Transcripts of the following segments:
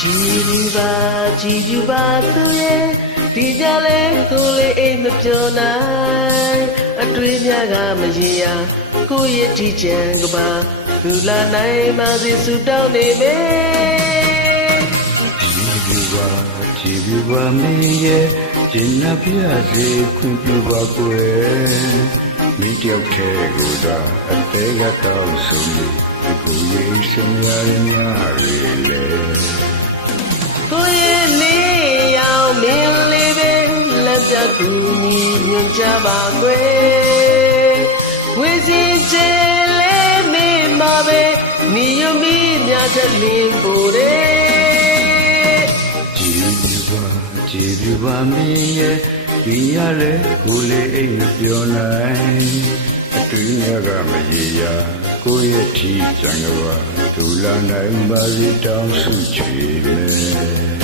ကြည်ပြူပါသူရဲ့ဒီကြလဲကိုလေးအိမ်မပြောနိုင်အတွေ့အများကမရေရာကိုရဲ့ဒီချံကပါလူလာနိုင်ပါစေဆုတောင်းနေမယ်ကြည်ပြူပါမင်းရဲ့ကျင်နာပြစေခွင့်ပြုပါကွယ်မင်းတယောက်တည်းကိုသာအသေးကတောင်းဆိုနေကိုရဲ့စမရများရလေကိုရဲ့လေးရောက်မင်းလေးပဲလက်ပြကူညီညွှန်ကြပါကွယ်ဝေစီချေလေးမင်းမပဲနီယမီများချက်လင်းပို့တယ်ကြည်ပြူပါမင်းရဲ့ဒီရလေကိုလေးအိမ်မပြောနိုင်အတွင်းကမရေရာကိုရဲ့ထီကြံကပါဒူလာနိုင်ပါစေတောင်းဆုချွေမယ်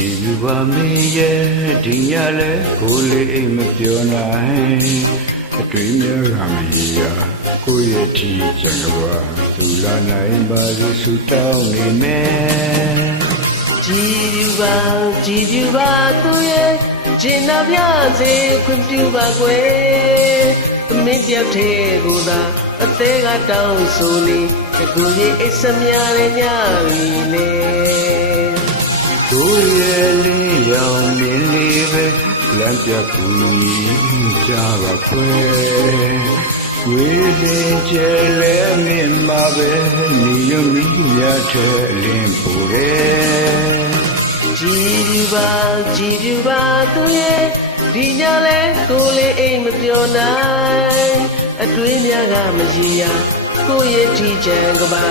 ကြည်ပြူပါမင်းရဲ့ဒီညလဲကိုလေးအိမ်မပြောနိုင်အတွင်းများကမရေရာကိုရဲ့ထီကြံကပါသူလာနိုင်ပါစေဆုတောင်းနေမယ်ကြည်ပြူပါသူရဲ့ကျင်နာပြစေခွင့်ပြုပါကွယ်မင်းတယောက်တည်းကိုသာအသေးကတောင်းဆိုနေကိုရဲ့အိစများနဲ့ညပြီလေတို့ရဲ့လေးရောင်မြင်လေးပဲလမ်းပြကူကြပါခွဲဝေးလင်းကျဲလဲမြင်မှာပဲနီယမီရထဲလင်းပို့တယ်ကြည်ပြူပါသူရဲ့ဒီညလဲကိုလေးအိမ်မပြောနိုင်အတွေးများကမရေရာကိုရဲ့ဒီချံကပါ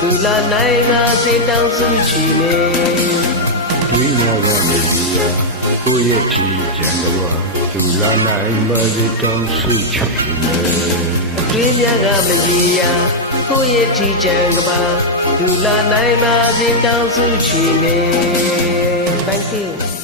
လူလာနိုင်မှာစေတောင်းစုချီနေတွင်းများကမရေရာကိုရဲ့ထီကြံကပါသူလာနိုင်ပါစေတောင်းဆုချွေမယ်တွင်းများကမရေရာကိုရဲ့ထီကြံကပါလူလာနိုင်ပါစေတောင်းစုချီနေ Thank you